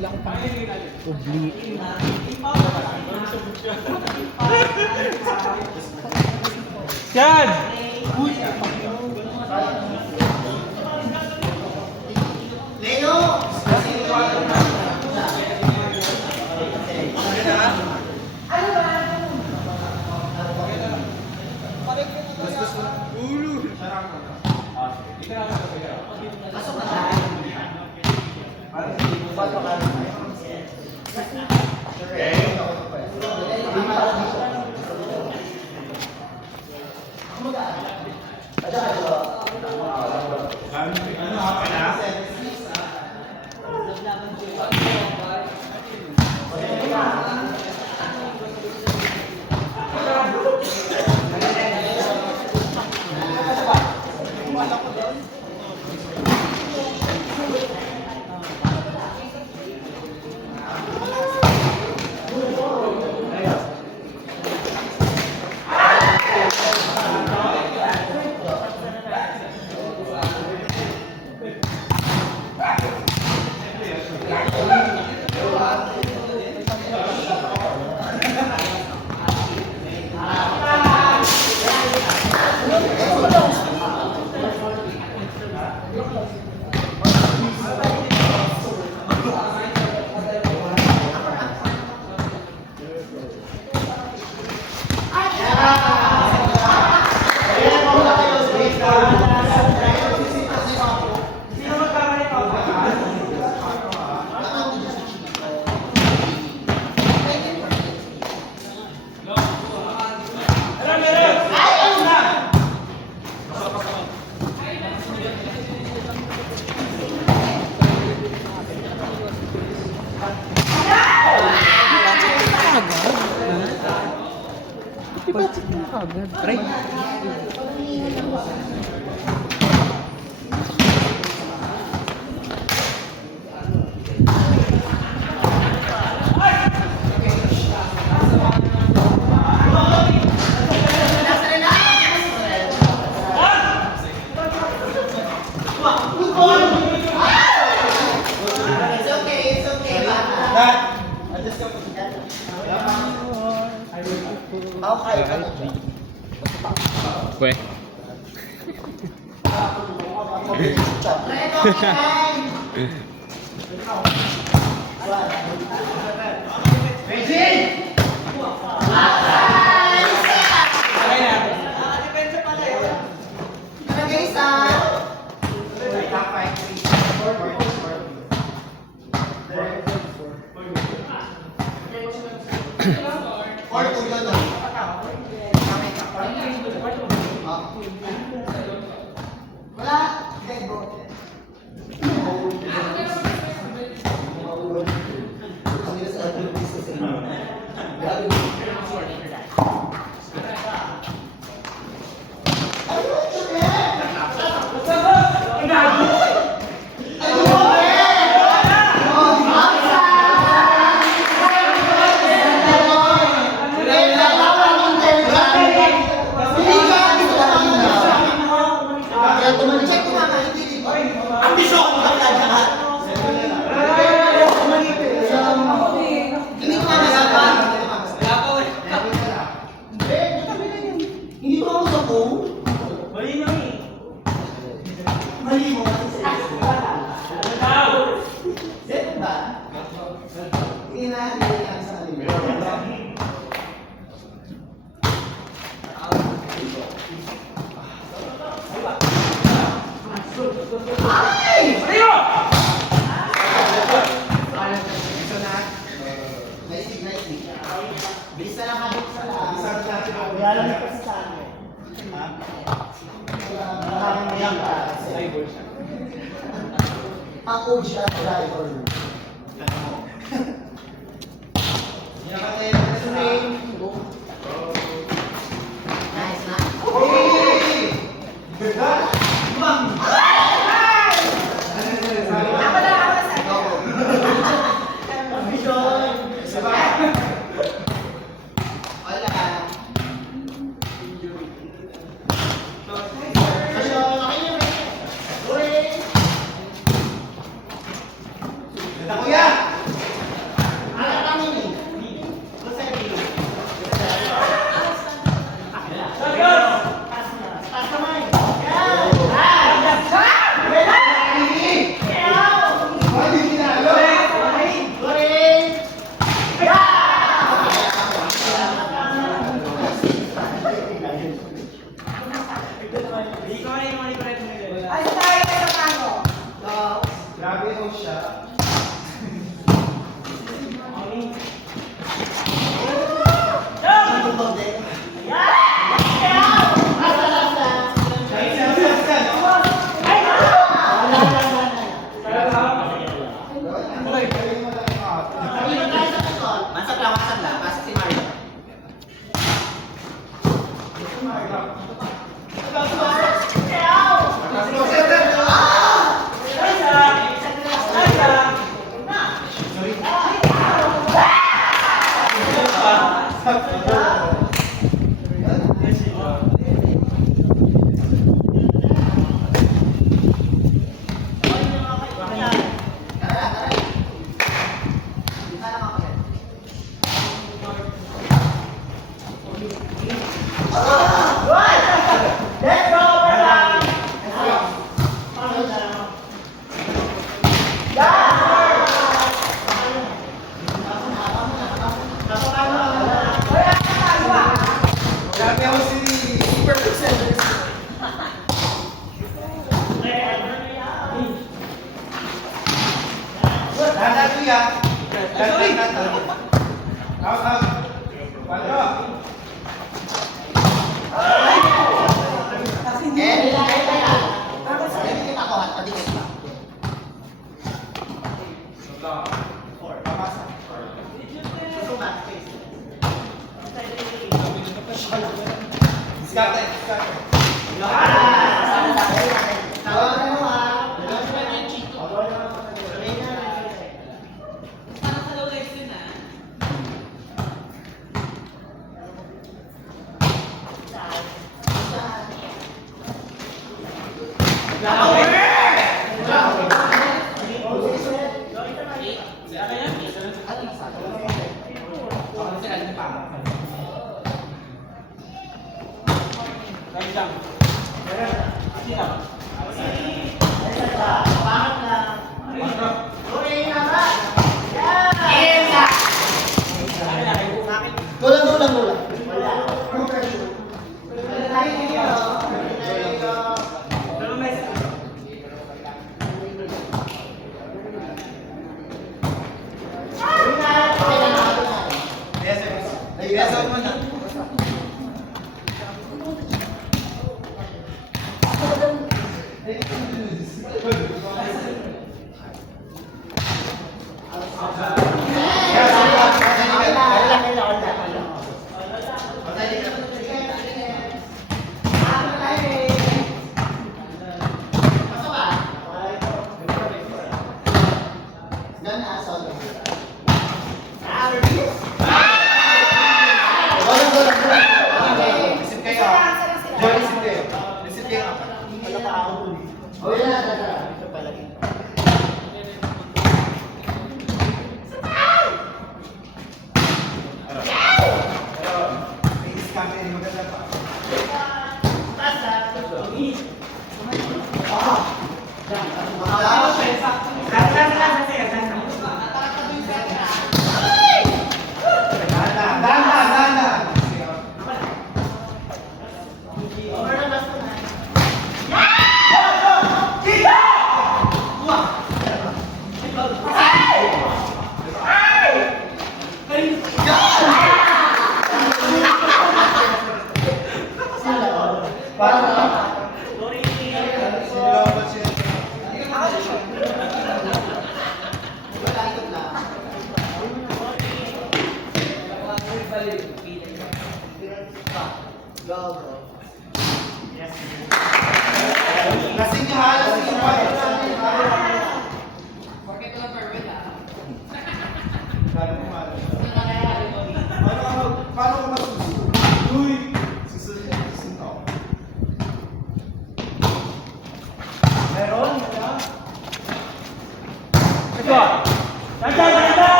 lang pang ubli. Yan! Leo! Pasok na tayo. Right? Kwe. Ang OG at driver. Nice na. Kuya! Kita ko, padikit pa. Gulang.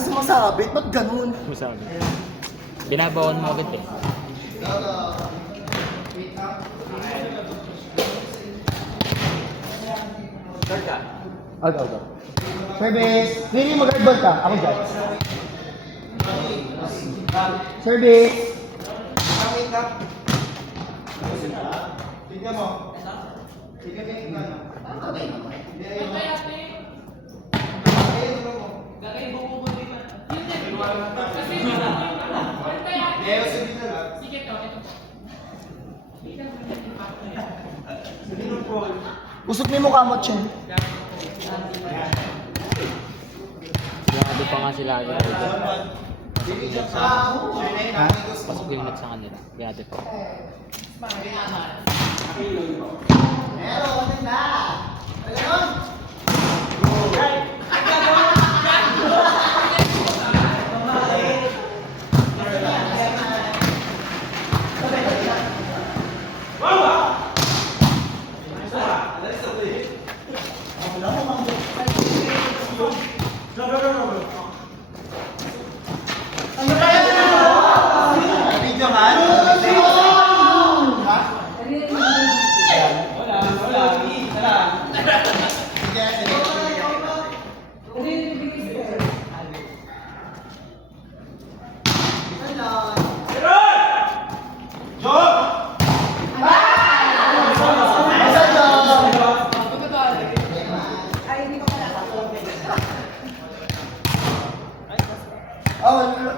Sumasabit, ba't ganun? Masabi. Binabawan mo agad eh. Start ka. Go. Service. Really, mag-guard ka. Ako dyan. Service. Tignan mo. Usok mo yung mukha mo, Chen. Grabe pa nga sila agad. Pasok yung net sa kanila. Grabe pa. Meron, maganda. Ayun.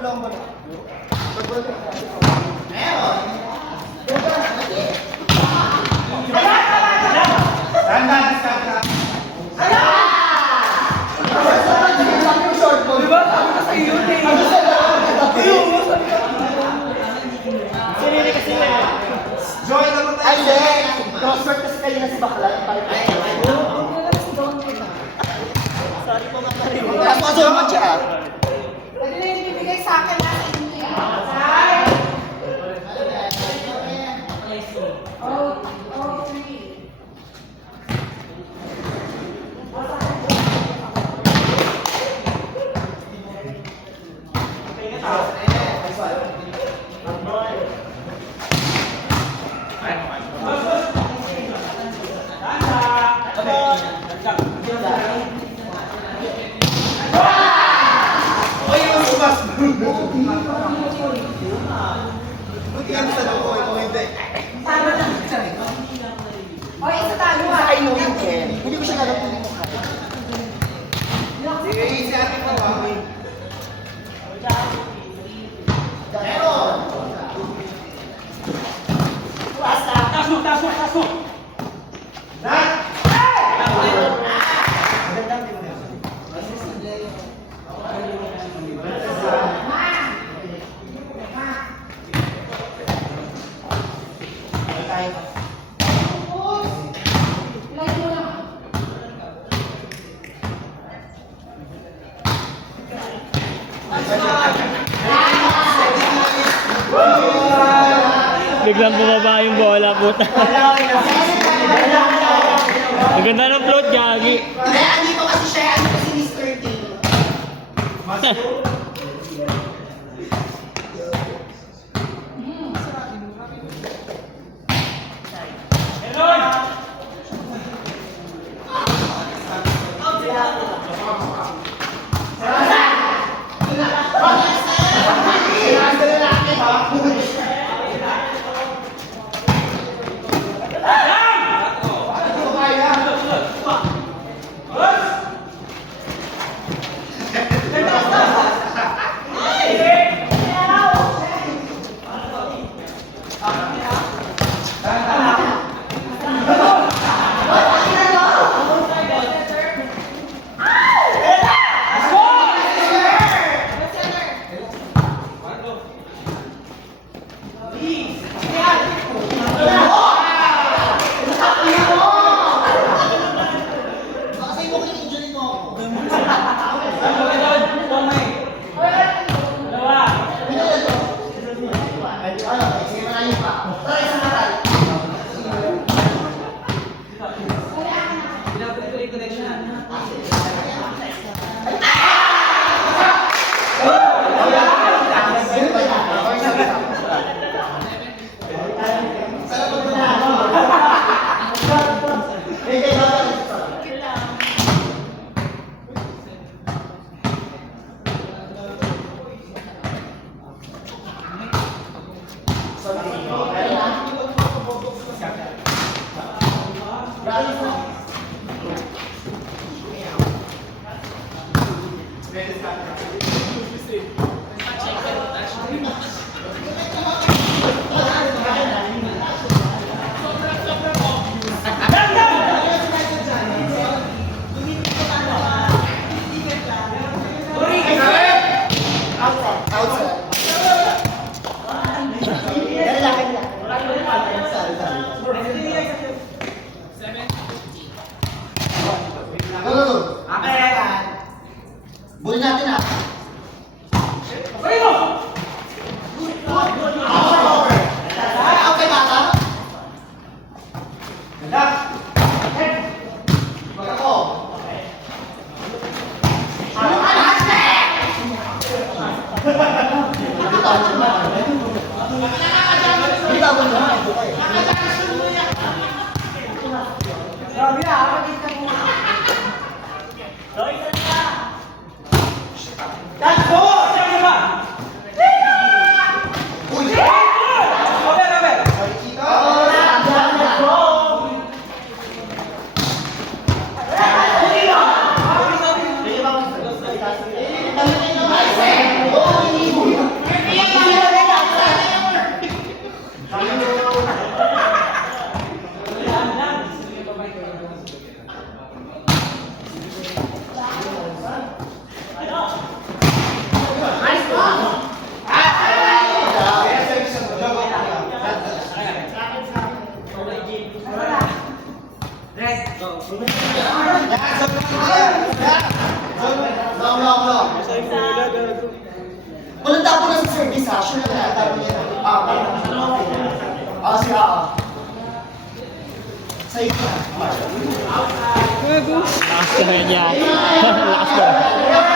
long ball. Meron. Joy naman tayo. Ay, hindi. Crossword kasi kayo na si Bakla. Sorry po nga rin. Tapos naman siya. Pwede na yung ibibigay sa akin na sa inyo yan. Oh, three. Buti yan sa loob ko, ikaw hindi. O, isa tayo Sa ah. I know you can. Hindi ko siya nalapunin mo kaya. Sige, si ate ko ba? Meron. Like mo lang. Biglang bumaba yung bola, puta. Ang ganda ng float, Gagi. Kaya andito kasi siya, andito si Mr. T. Kasi mo kininjury mo ako. Ano, sige malayo pa. Tara, isang matay. Bully natin ah. Okay, bata. Wag ako. Bitawan mo. Grabe na, kapatid ka mo. Uy! Uy! Walang tapo na sa service ha. Sure na tapo niya. Si Sa ito. Lakas ko na yan. Lakas ko.